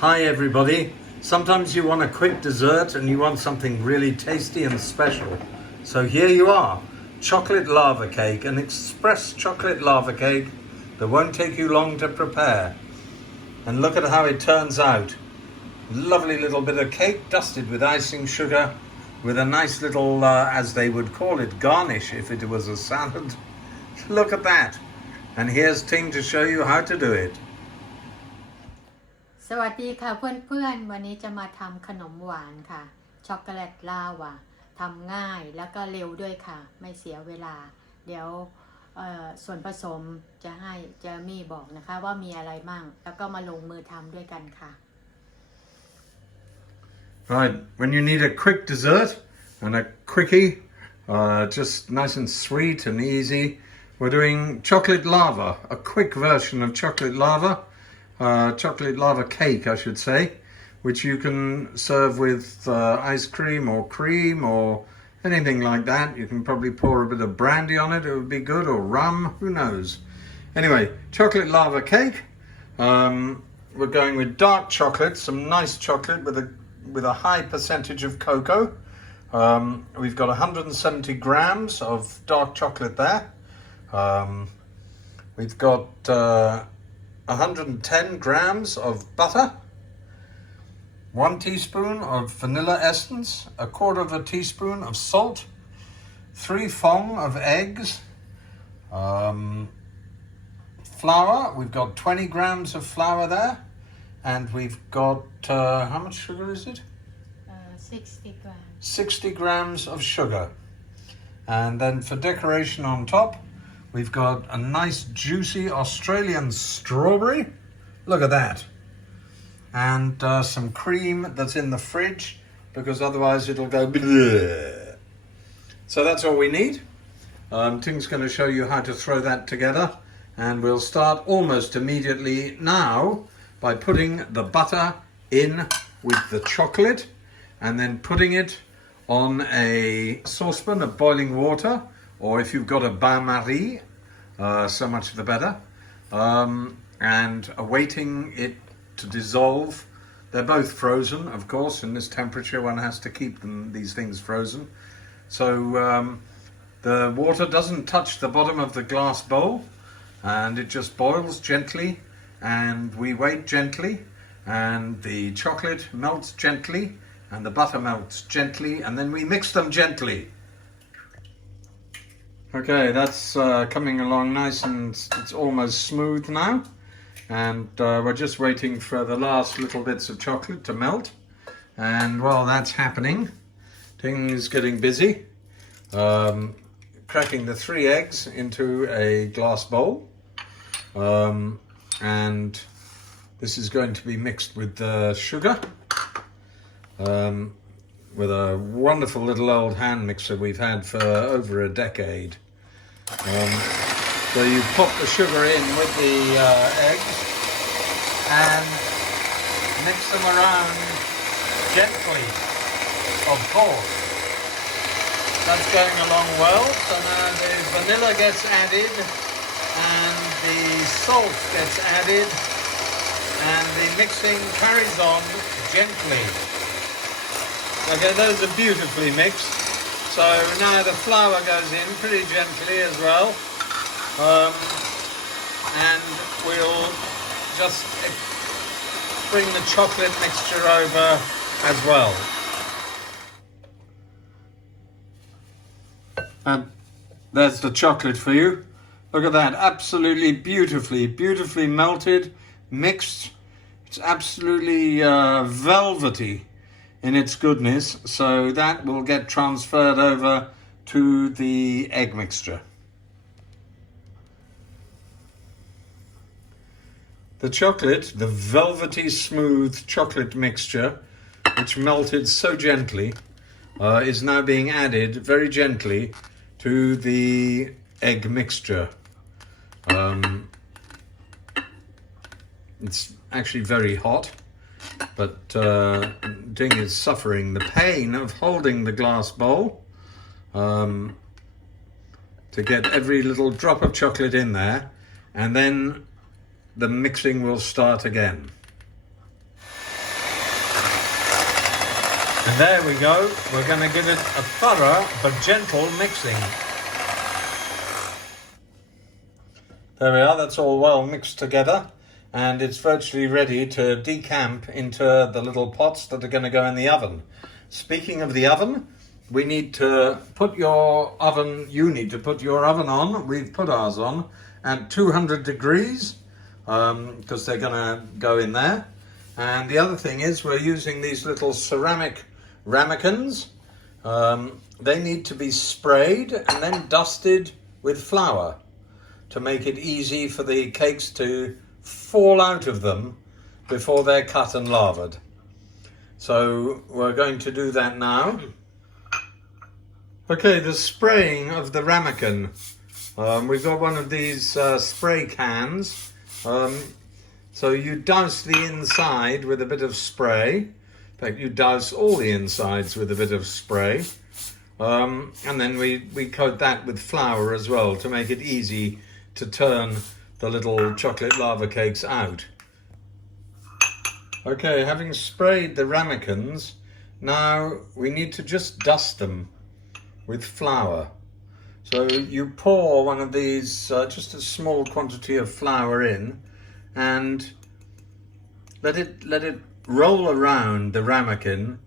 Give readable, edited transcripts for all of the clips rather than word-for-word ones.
Hi everybody. Sometimes you want a quick dessert and you want something really tasty and special. So here you are, chocolate lava cake, an express chocolate lava cake that won't take you long to prepare. And look at how it turns out. Lovely little bit of cake dusted with icing sugar with a nice little, as they would call it, garnish if it was a salad. Look at that. And here's Ting to show you how to do it. สวัสดีค่ะเพื่อนๆวันนี้จะมาทำขนมหวานค่ะช็อกโกแลตลาวาทำง่ายแล้วก็เร็วด้วยค่ะไม่เสียเวลาเดี๋ยวส่วนผสมจะให้เจมี่บอกนะคะว่ามีอะไรมั่งแล้วก็มาลงมือทำด้วยกันค่ะ Right, when you need a quick dessert and a quickie, just nice and sweet and easy, we're doing chocolate lava, a quick version of chocolate lava cake, I should say, which you can serve with ice cream or anything like that. You can probably pour a bit of brandy on it, it would be good, or rum, who knows. Anyway, chocolate lava cake. We're going with dark chocolate, some nice chocolate with a high percentage of cocoa. We've got 170 grams of dark chocolate there. We've got 110 grams of butter, 1 teaspoon of vanilla essence, 1/4 teaspoon of salt, 3 fong of eggs, flour. We've got 20 grams of flour there, and we've got how much sugar is it? 60 grams. 60 grams of sugar. And then for decoration on top, we've got a nice juicy Australian strawberry. Look at that. And some cream that's in the fridge because otherwise it'll go bleh. So that's all we need. Ting's going to show you how to throw that together, and we'll start almost immediately now by putting the butter in with the chocolate and then putting it on a saucepan of boiling water, or if you've got a bain-marie, so much the better, and awaiting it to dissolve. They're both frozen, of course. In this temperature, one has to keep these things frozen. So the water doesn't touch the bottom of the glass bowl, and it just boils gently, and we wait gently, and the chocolate melts gently, and the butter melts gently, and then we mix them gently. Okay, that's coming along nice, and it's almost smooth now, and we're just waiting for the last little bits of chocolate to melt. And while that's happening, Ting is getting busy cracking the 3 eggs into a glass bowl, and this is going to be mixed with the sugar, with a wonderful little old hand mixer we've had for over a decade. So you pop the sugar in with the eggs and mix them around gently, of course. That's going along well. So now the vanilla gets added and the salt gets added, and the mixing carries on gently. Okay, those are beautifully mixed. So now the flour goes in pretty gently as well. And we'll just bring the chocolate mixture over as well. And there's the chocolate for you. Look at that, absolutely beautifully melted, mixed. It's absolutely velvety in its goodness, so that will get transferred over to the egg mixture. The chocolate, the velvety smooth chocolate mixture, which melted so gently, is now being added very gently to the egg mixture. It's actually very hot, but Ting is suffering the pain of holding the glass bowl to get every little drop of chocolate in there, and then the mixing will start again. And there we go. We're going to give it a thorough but gentle mixing. There we are. That's all well mixed together. And it's virtually ready to decamp into the little pots that are going to go in the oven. Speaking of the oven, we need to put your oven, you need to put your oven on. We've put ours on at 200 degrees because they're going to go in there. And the other thing is we're using these little ceramic ramekins. They need to be sprayed and then dusted with flour to make it easy for the cakes to fall out of them before they're cut and lavared. So we're going to do that now. Okay, the spraying of the ramekin. We've got one of these spray cans. So you douse the inside with a bit of spray. In fact, you douse all the insides with a bit of spray. And then we coat that with flour as well to make it easy to turn the little chocolate lava cakes out. Okay, having sprayed the ramekins, now we need to just dust them with flour. So you pour one of these, just a small quantity of flour in, and let it roll around the ramekin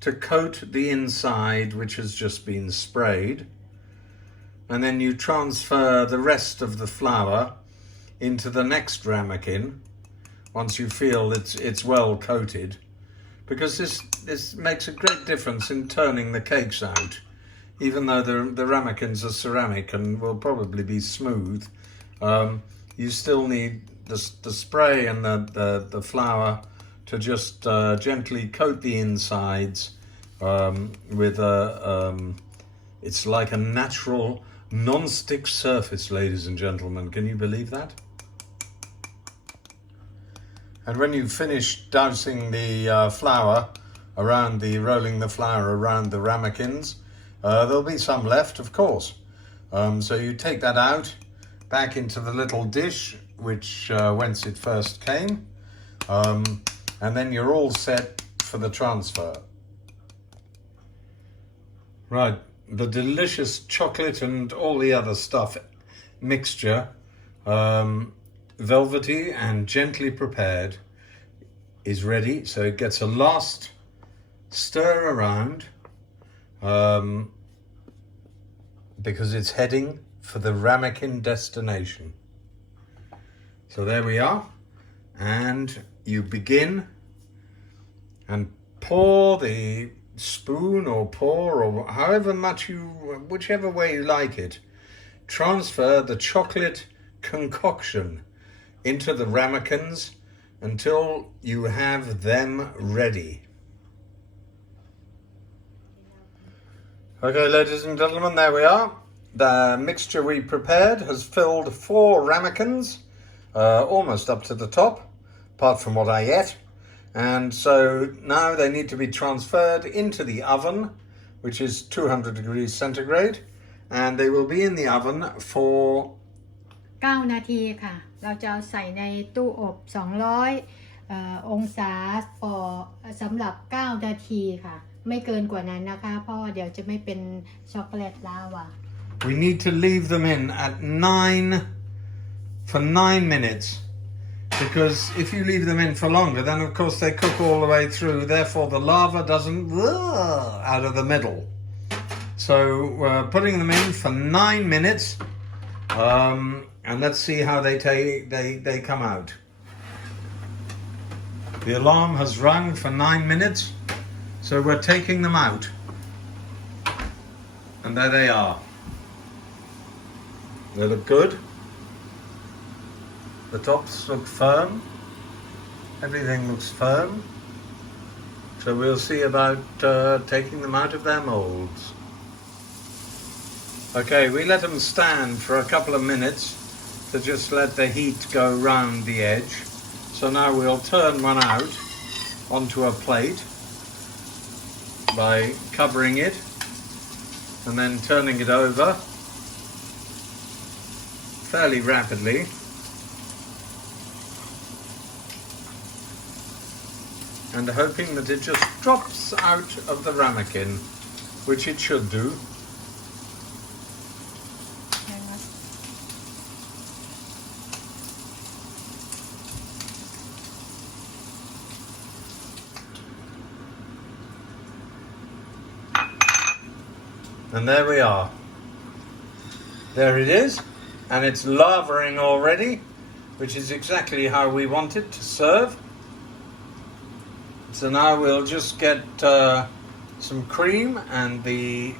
to coat the inside, which has just been sprayed. And then you transfer the rest of the flour into the next ramekin once you feel it's well coated, because this makes a great difference in turning the cakes out. Even though the ramekins are ceramic and will probably be smooth, you still need the spray and the flour to just gently coat the insides with it's like a natural non-stick surface, ladies and gentlemen. Can you believe that? And when you've finished dousing the flour around rolling the flour around the ramekins, there'll be some left, of course. So you take that out back into the little dish which whence it first came, and then you're all set for the transfer. Right, the delicious chocolate and all the other stuff mixture, velvety and gently prepared, is ready. So it gets a last stir around because it's heading for the ramekin destination. So there we are, and you begin and pour the spoon or however much whichever way you like it, transfer the chocolate concoction into the ramekins until you have them ready. Okay, ladies and gentlemen, there we are. The mixture we prepared has filled 4 ramekins, almost up to the top, apart from what I ate. And so now they need to be transferred into the oven, which is 200 degrees centigrade, and they will be in the oven for 9 นาทีค่ะเราจะเอาใส่ในตู้อบ200องศาสำหรับ9นาทีค่ะไม่เกินกว่านั้นนะคะเพราะเดี๋ยวจะไม่เป็นช็อกโกแลตลาวา We need to leave them in at 9 for 9 minutes, because if you leave them in for longer, then of course they cook all the way through, therefore the lava doesn't out of the middle. So we're putting them in for 9 minutes, and let's see how they come out. The alarm has rung for 9 minutes, so we're taking them out, and there they are. They look good. The tops look firm. Everything looks firm. So we'll see about taking them out of their molds. Okay, we let them stand for a couple of minutes to just let the heat go round the edge. So now we'll turn one out onto a plate by covering it and then turning it over fairly rapidly. and hoping that it just drops out of the ramekin, which it should do. And there we are. There it is, and it's lavering already, which is exactly how we want it to serve. So now we'll just get some cream and the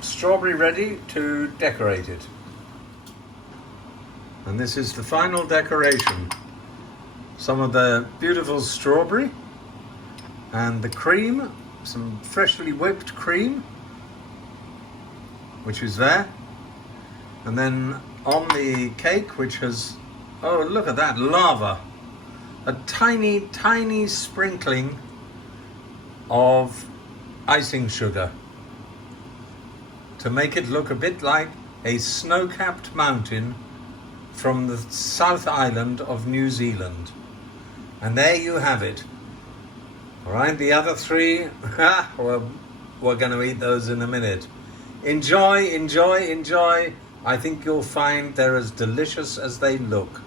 strawberry ready to decorate it. And this is the final decoration. Some of the beautiful strawberry and the cream, some freshly whipped cream, which is there. And then on the cake, which has, oh, look at that, lava. A tiny, tiny sprinkling of icing sugar to make it look a bit like a snow-capped mountain from the South Island of New Zealand. And there you have it. All right, the other three, well, we're going to eat those in a minute. Enjoy, enjoy, enjoy. I think you'll find they're as delicious as they look.